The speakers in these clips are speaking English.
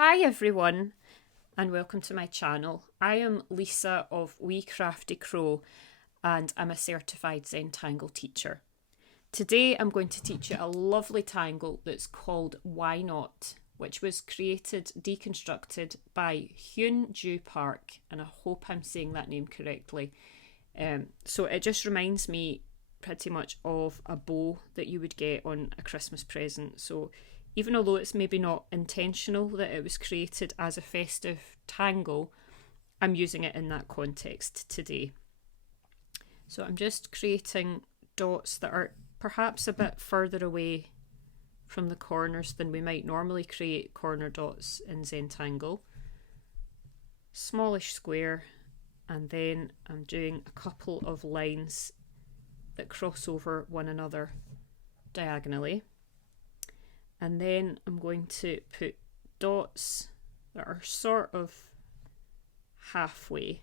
Hi everyone and welcome to my channel. I am Lisa of We Crafty Crow and I'm a certified Zentangle teacher. Today I'm going to teach you a lovely tangle that's called Why Not, which was created, deconstructed by Hyun Ju Park, and I hope I'm saying that name correctly. So it just reminds me pretty much of a bow that you would get on a Christmas present. So even although it's maybe not intentional that it was created as a festive tangle, I'm using it in that context today. So I'm just creating dots that are perhaps a bit further away from the corners than we might normally create corner dots in Zentangle. Smallish square, and then I'm doing a couple of lines that cross over one another diagonally. And then I'm going to put dots that are sort of halfway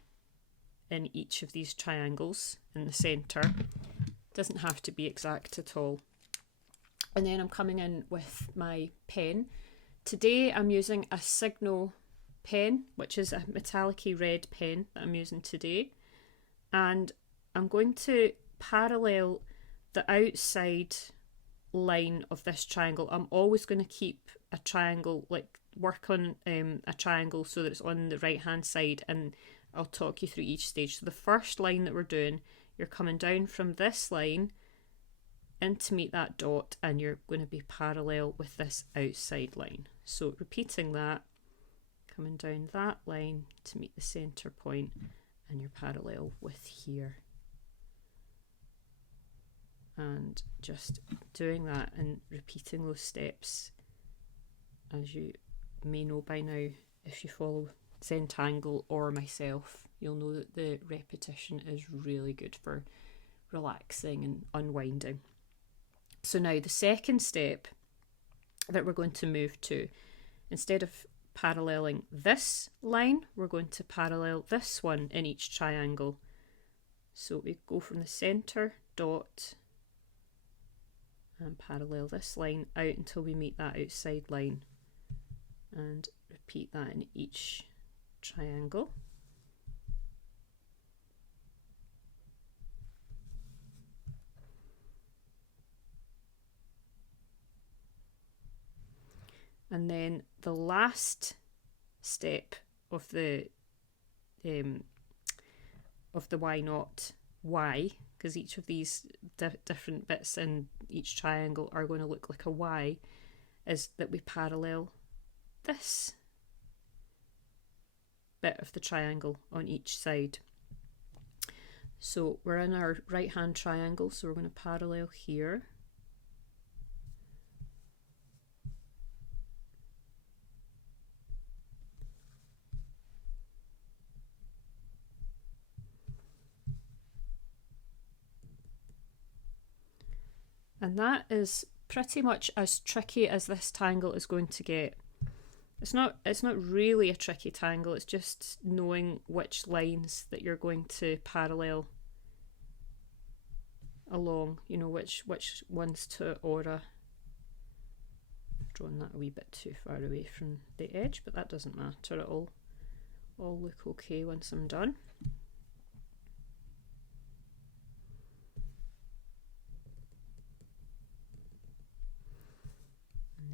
in each of these triangles in the centre. Doesn't have to be exact at all. And then I'm coming in with my pen. Today I'm using a Signal pen, which is a metallic-y red pen that I'm using today. And I'm going to parallel the outside line of this triangle. I'm always going to keep a triangle, like work on a triangle so that it's on the right hand side, and I'll talk you through each stage. So the first line that we're doing, you're coming down from this line in to meet that dot, and you're going to be parallel with this outside line. So repeating that, coming down that line to meet the centre point, and you're parallel with here. And just doing that and repeating those steps, as you may know by now if you follow Zentangle or myself, you'll know that the repetition is really good for relaxing and unwinding. So now the second step that we're going to move to, instead of paralleling this line, we're going to parallel this one in each triangle. So we go from the centre dot and parallel this line out until we meet that outside line, and repeat that in each triangle. And then the last step of the why not, why, because each of these different bits in each triangle are going to look like a Y, is that we parallel this bit of the triangle on each side. So we're in our right hand triangle, so we're going to parallel here. And that is pretty much as tricky as this tangle is going to get. It's not really a tricky tangle, it's just knowing which lines that you're going to parallel along, you know, which ones to aura. I've drawn that a wee bit too far away from the edge, but that doesn't matter, it'll all look okay once I'm done.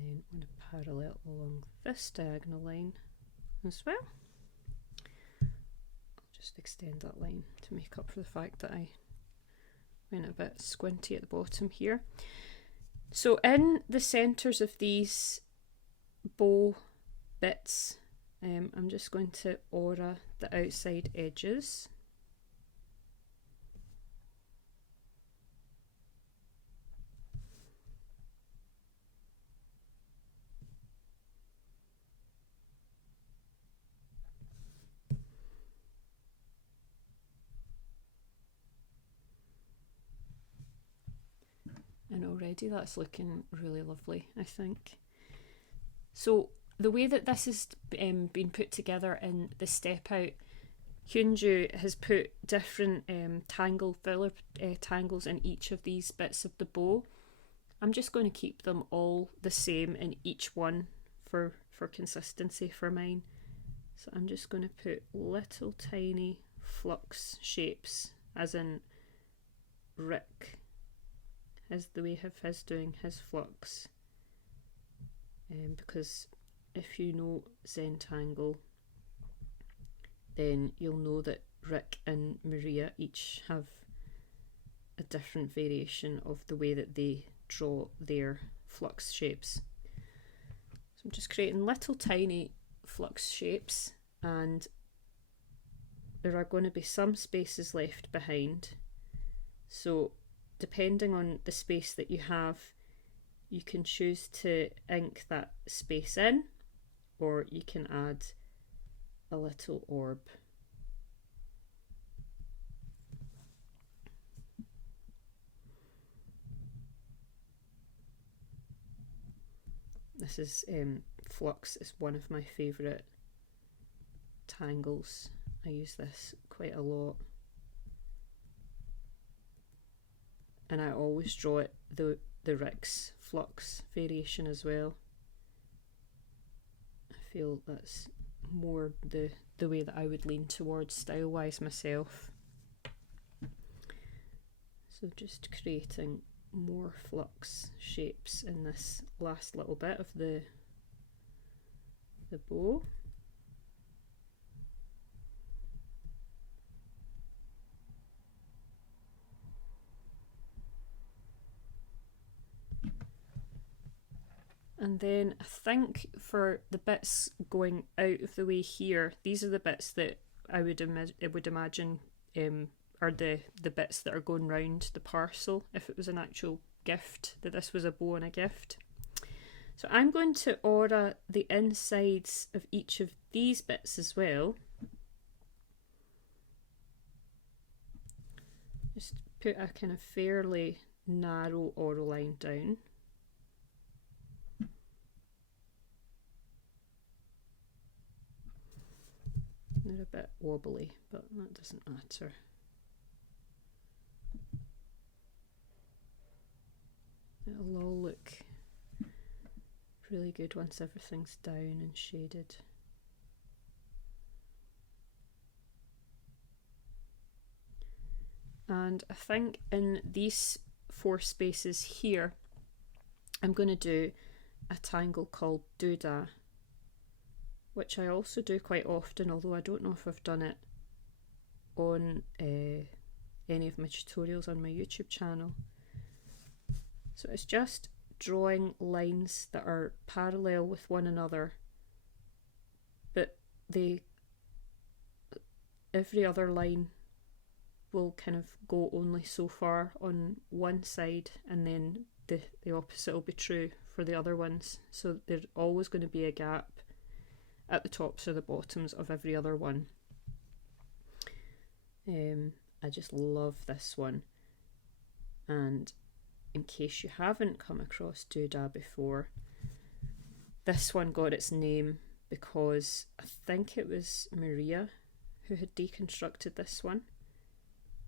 Then I'm going to parallel along this diagonal line as well. I'll just extend that line to make up for the fact that I went a bit squinty at the bottom here. So in the centres of these bow bits, I'm just going to aura the outside edges. And already that's looking really lovely, I think. So the way that this has been put together in the step out, Hyun Ju has put different tangle filler tangles in each of these bits of the bow. I'm just going to keep them all the same in each one for for consistency for mine. So I'm just going to put little tiny flux shapes, as in Rick, as the way of his doing his flux. Because if you know Zentangle, then you'll know that Rick and Maria each have a different variation of the way that they draw their flux shapes. So I'm just creating little tiny flux shapes, and there are going to be some spaces left behind. So depending on the space that you have, you can choose to ink that space in, or you can add a little orb. This is Flux is one of my favourite tangles. I use this quite a lot, and I always draw it the Rick's Flux variation as well. I feel that's more the way that I would lean towards style wise myself. So just creating more flux shapes in this last little bit of the bow. And then I think for the bits going out of the way here, these are the bits that I would imagine are the bits that are going round the parcel if it was an actual gift, that this was a bow and a gift. So I'm going to aura the insides of each of these bits as well. Just put a kind of fairly narrow aura line down. They're a bit wobbly, but that doesn't matter. It'll all look really good once everything's down and shaded. And I think in these 4 spaces here, I'm going to do a tangle called Doodah, which I also do quite often, although I don't know if I've done it on any of my tutorials on my YouTube channel. So it's just drawing lines that are parallel with one another, but every other line will kind of go only so far on one side, and then the opposite will be true for the other ones. So there's always going to be a gap at the tops or the bottoms of every other one. I just love this one, and in case you haven't come across Doodah before, this one got its name because I think it was Maria who had deconstructed this one,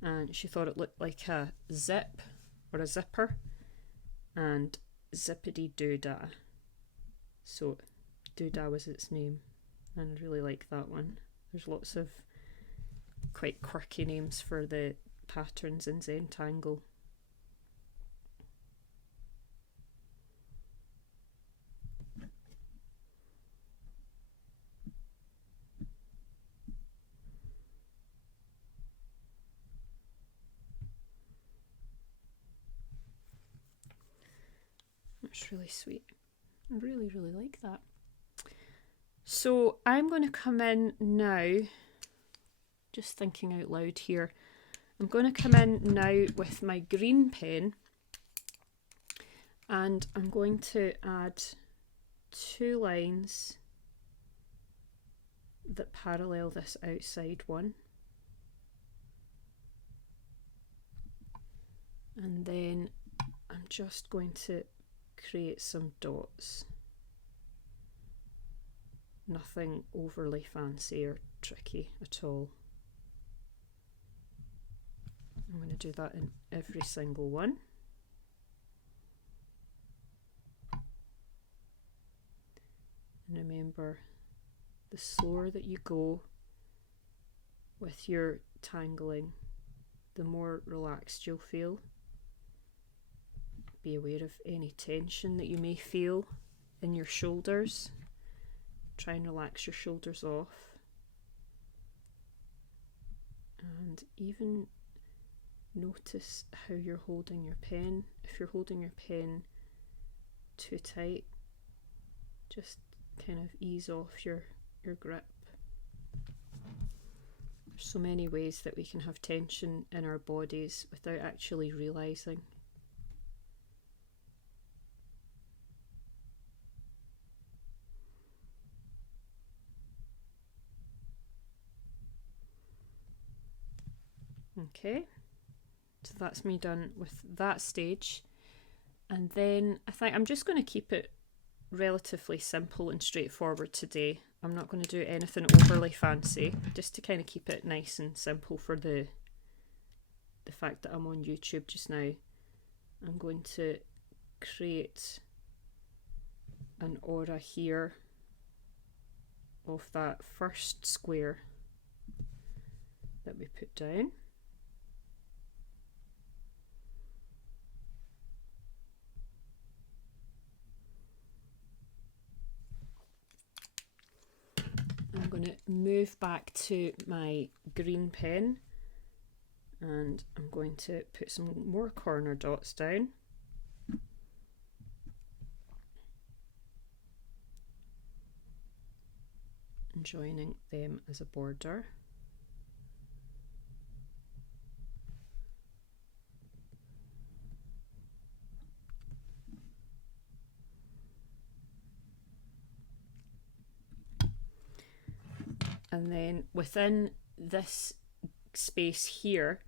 and she thought it looked like a zip or a zipper, and zippity doodah, so Doodah was its name, and I really like that one. There's lots of quite quirky names for the patterns in Zentangle. That's really sweet. I really, really like that. So I'm going to come in now, just thinking out loud here, I'm going to come in now with my green pen, and I'm going to add 2 lines that parallel this outside one, and then I'm just going to create some dots. Nothing overly fancy or tricky at all. I'm going to do that in every single one. And remember, the slower that you go with your tangling, the more relaxed you'll feel. Be aware of any tension that you may feel in your shoulders. Try and relax your shoulders off. And even notice how you're holding your pen. If you're holding your pen too tight, just kind of ease off your grip. There's so many ways that we can have tension in our bodies without actually realizing. Okay, so that's me done with that stage. And then I think I'm just going to keep it relatively simple and straightforward today. I'm not going to do anything overly fancy, just to kind of keep it nice and simple for the fact that I'm on YouTube just now. I'm going to create an aura here of that first square that we put down. I'm going to move back to my green pen and I'm going to put some more corner dots down. And joining them as a border. And then within this space here,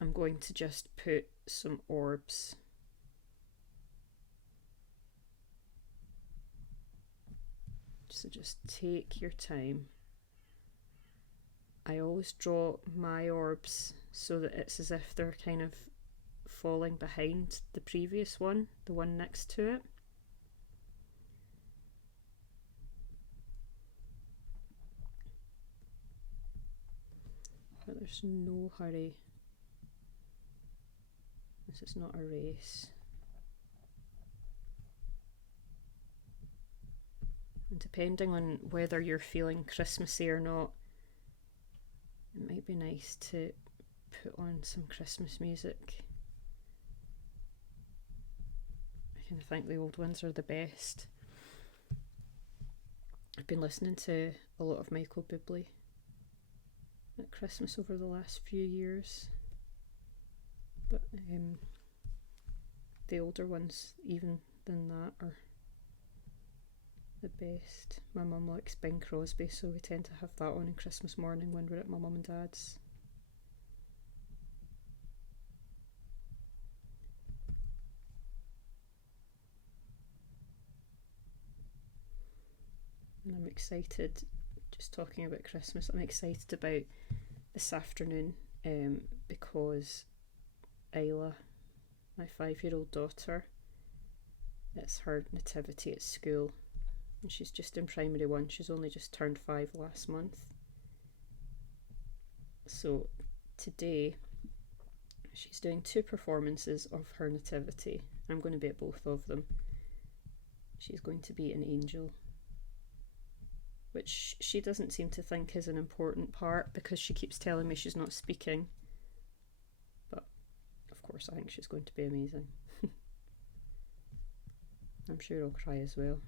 I'm going to just put some orbs. So just take your time. I always draw my orbs so that it's as if they're kind of falling behind the previous one, the one next to it. But there's no hurry. This is not a race. And depending on whether you're feeling Christmassy or not, it might be nice to put on some Christmas music. I kind of think the old ones are the best. I've been listening to a lot of Michael Bublé at Christmas over the last few years, but the older ones even than that are the best. My mum likes Bing Crosby, so we tend to have that on Christmas morning when we're at my mum and dad's. And I'm excited, just talking about Christmas, I'm excited about this afternoon because Isla, my 5-year-old daughter, it's her nativity at school and she's just in primary 1. She's only just turned 5 last month. So today she's doing 2 performances of her nativity. I'm going to be at both of them. She's going to be an angel, which she doesn't seem to think is an important part because she keeps telling me she's not speaking. But of course I think she's going to be amazing. I'm sure I'll cry as well.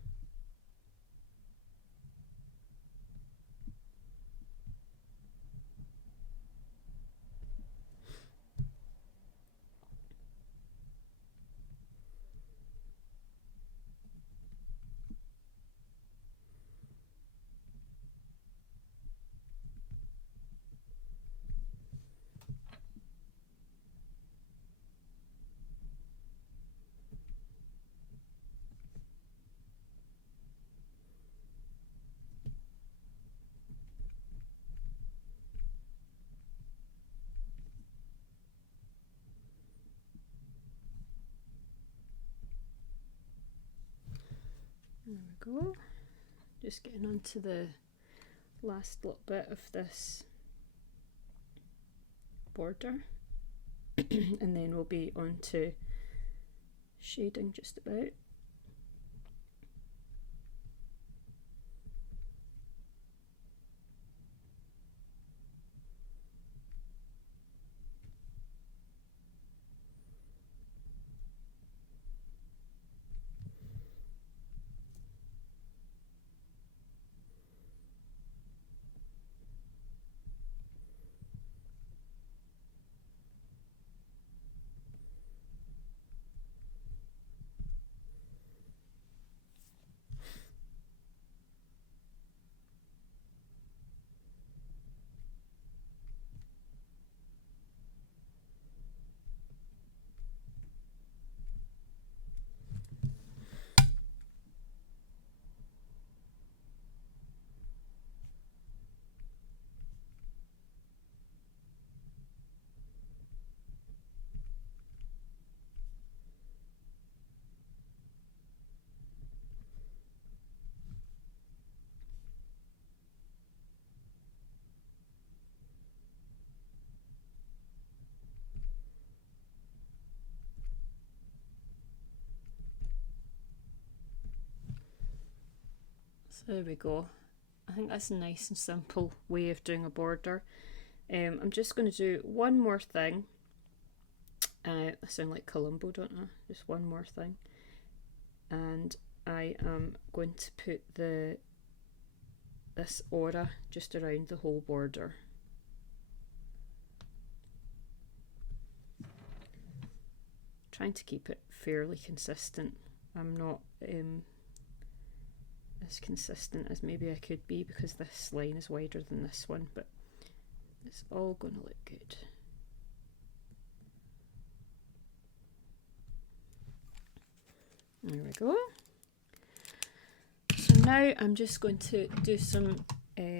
There we go. just getting onto the last little bit of this border and then we'll be on to shading just about. So there we go. I think that's a nice and simple way of doing a border. I'm just going to do one more thing. I sound like Columbo, don't I? Just one more thing. And I am going to put this aura just around the whole border. Trying to keep it fairly consistent. I'm not as consistent as maybe I could be because this line is wider than this one, but it's all going to look good. There we go. So now I'm just going to do some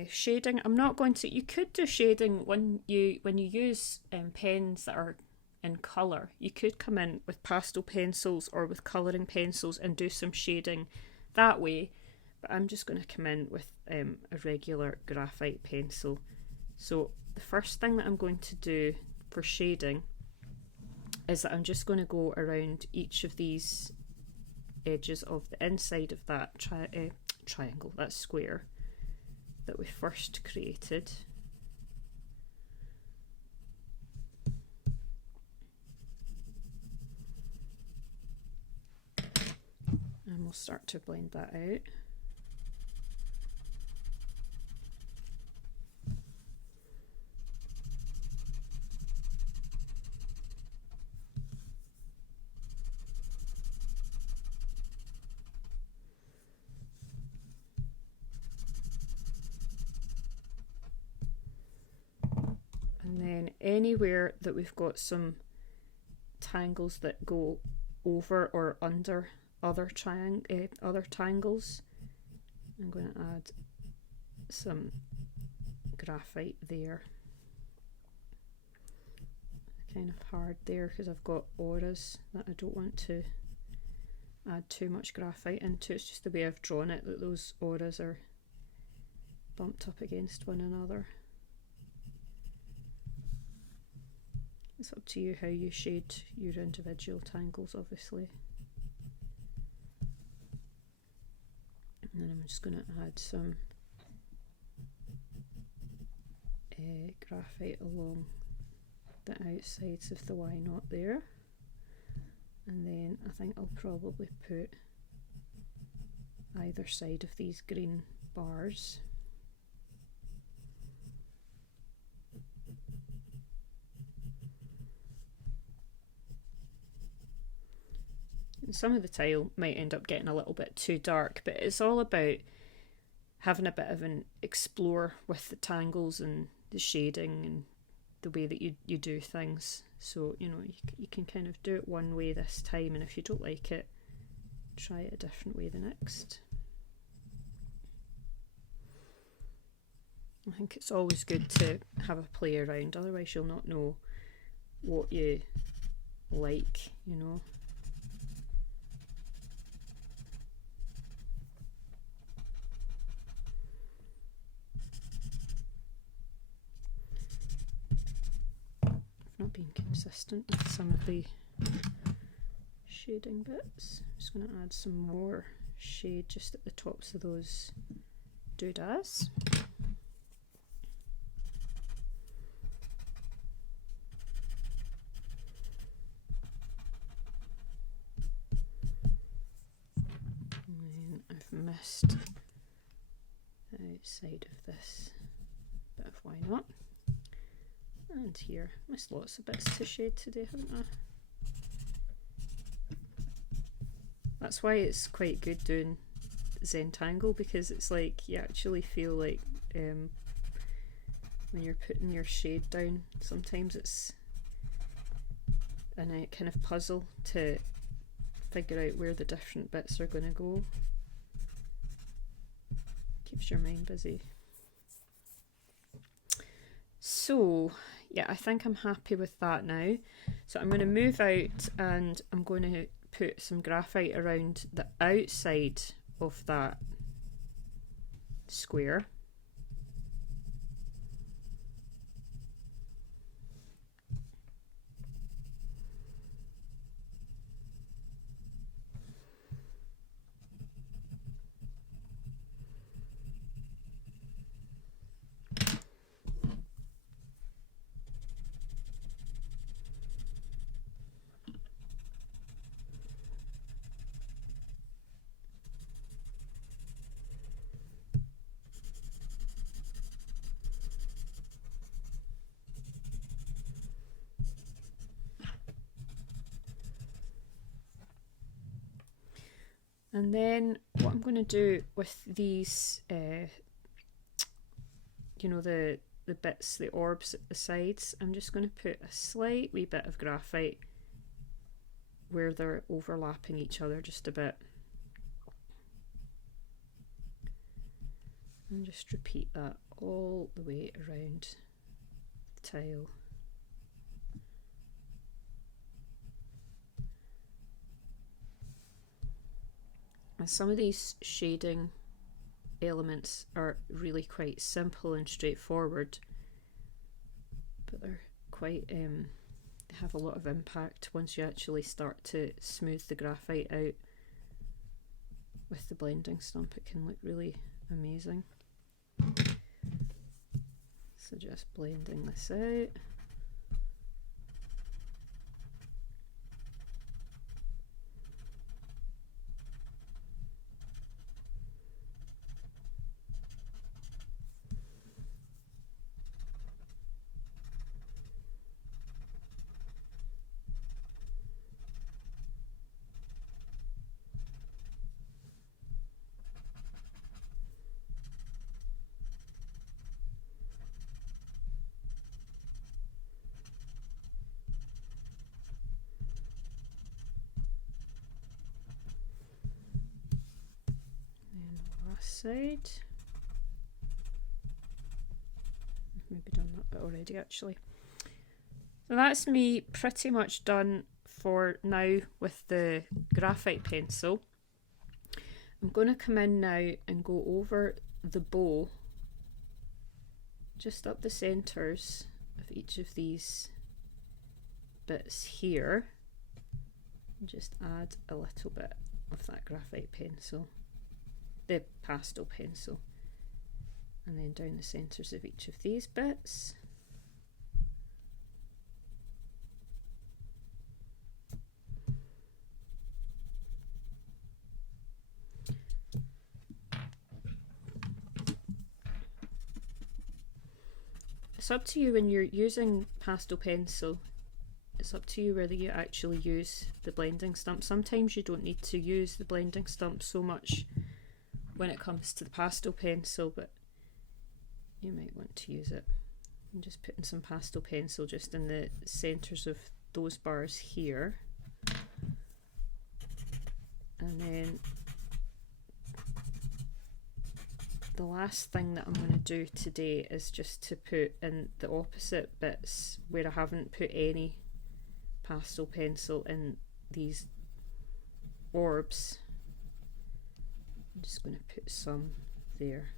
shading. I'm not going to, you could do shading when you use pens that are in colour. You could come in with pastel pencils or with colouring pencils and do some shading that way. But I'm just going to come in with a regular graphite pencil. So the first thing that I'm going to do for shading is that I'm just going to go around each of these edges of the inside of that triangle, that square that we first created. And we'll start to blend that out. And then anywhere that we've got some tangles that go over or under other tangles, I'm going to add some graphite there. Kind of hard there because I've got auras that I don't want to add too much graphite into. It's just the way I've drawn it that those auras are bumped up against one another. It's up to you how you shade your individual tangles, obviously. And then I'm just going to add some graphite along the outsides of the Y knot there. And then I think I'll probably put either side of these green bars. Some of the tile might end up getting a little bit too dark, but it's all about having a bit of an explore with the tangles and the shading and the way that you do things. So, you know, you can kind of do it one way this time, and if you don't like it, try it a different way the next. I think it's always good to have a play around, otherwise you'll not know what you like, you know. I've not been consistent with some of the shading bits. I'm just going to add some more shade just at the tops of those doodads. And then I've missed the outside of this bit of why not. And here, missed lots of bits to shade today, haven't I? That's why it's quite good doing Zentangle, because it's like you actually feel like when you're putting your shade down, sometimes it's a kind of puzzle to figure out where the different bits are going to go. Keeps your mind busy. So yeah, I think I'm happy with that now. So I'm going to move out and I'm going to put some graphite around the outside of that square. And then what I'm going to do with these, you know, the bits, the orbs at the sides, I'm just going to put a slight wee bit of graphite where they're overlapping each other just a bit. And just repeat that all the way around the tile. And some of these shading elements are really quite simple and straightforward, but they're quite they have a lot of impact once you actually start to smooth the graphite out with the blending stump. It can look really amazing. So just blending this out. Side. I've maybe done that bit already actually. So that's me pretty much done for now with the graphite pencil. I'm going to come in now and go over the bow, just up the centres of each of these bits here, and just add a little bit of that graphite pencil, the pastel pencil, and then down the centres of each of these bits. It's up to you when you're using pastel pencil. It's up to you whether you actually use the blending stump. Sometimes you don't need to use the blending stump so much when it comes to the pastel pencil, but you might want to use it. I'm just putting some pastel pencil just in the centres of those bars here, and then the last thing that I'm going to do today is just to put in the opposite bits where I haven't put any pastel pencil in these orbs. I'm just going to put some there.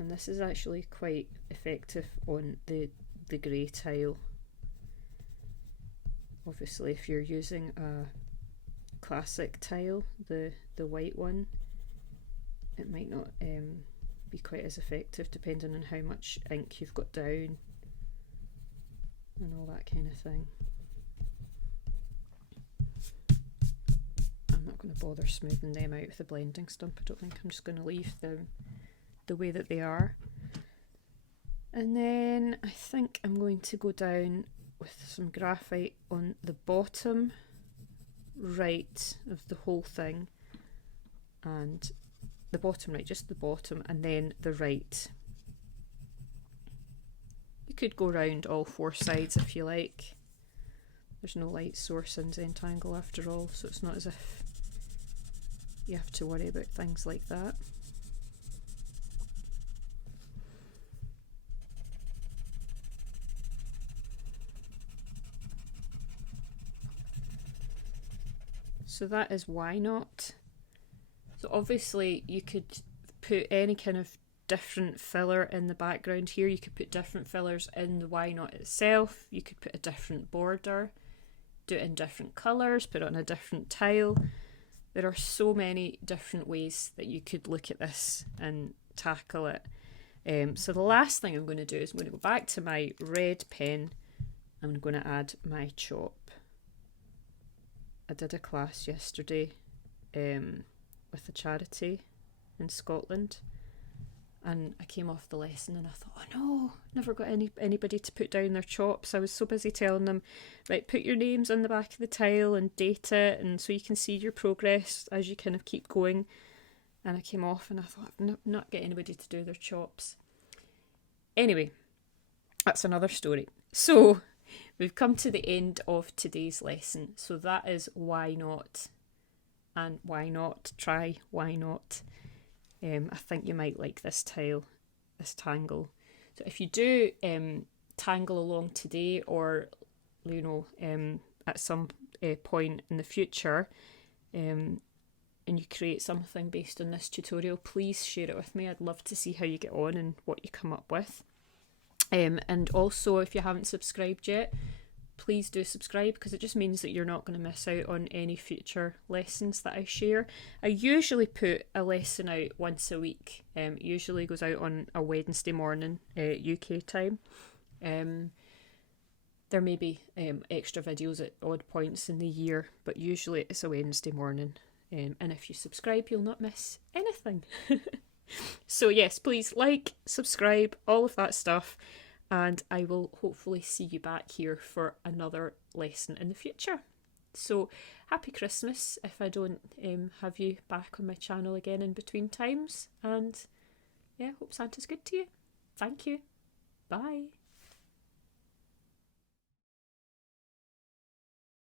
And this is actually quite effective on the grey tile. Obviously if you're using a classic tile, the white one, it might not be quite as effective depending on how much ink you've got down and all that kind of thing. I'm not going to bother smoothing them out with the blending stump. I don't think. I'm just going to leave them the way that they are. And then I think I'm going to go down with some graphite on the bottom right of the whole thing, and the bottom right, just the bottom, and then the right. You could go round all four sides if you like. There's no light source in Zentangle after all, so it's not as if you have to worry about things like that. So that is why not. So obviously you could put any kind of different filler in the background here. You could put different fillers in the why not itself. You could put a different border, do it in different colours, put it on a different tile. There are so many different ways that you could look at this and tackle it. So the last thing I'm going to do is I'm going to go back to my red pen. I'm going to add my chalk. I did a class yesterday with a charity in Scotland, and I came off the lesson and I thought, oh no, never got anybody to put down their chops. I was so busy telling them, right, put your names on the back of the tile and date it, and so you can see your progress as you kind of keep going. And I came off and I thought, I've not get anybody to do their chops. Anyway, that's another story. So we've come to the end of today's lesson. So that is why not, and why not try, why not. I think you might like this tile, this tangle. So if you do tangle along today, or you know, at some point in the future, and you create something based on this tutorial, please share it with me. I'd love to see how you get on and what you come up with. And also, if you haven't subscribed yet, please do subscribe, because it just means that you're not going to miss out on any future lessons that I share. I usually put a lesson out once a week. It usually goes out on a Wednesday morning, UK time. There may be extra videos at odd points in the year, but usually it's a Wednesday morning. And if you subscribe, you'll not miss anything. So yes, please like, subscribe, all of that stuff. And I will hopefully see you back here for another lesson in the future. So happy Christmas if I don't have you back on my channel again in between times. And yeah, hope Santa's good to you. Thank you. Bye.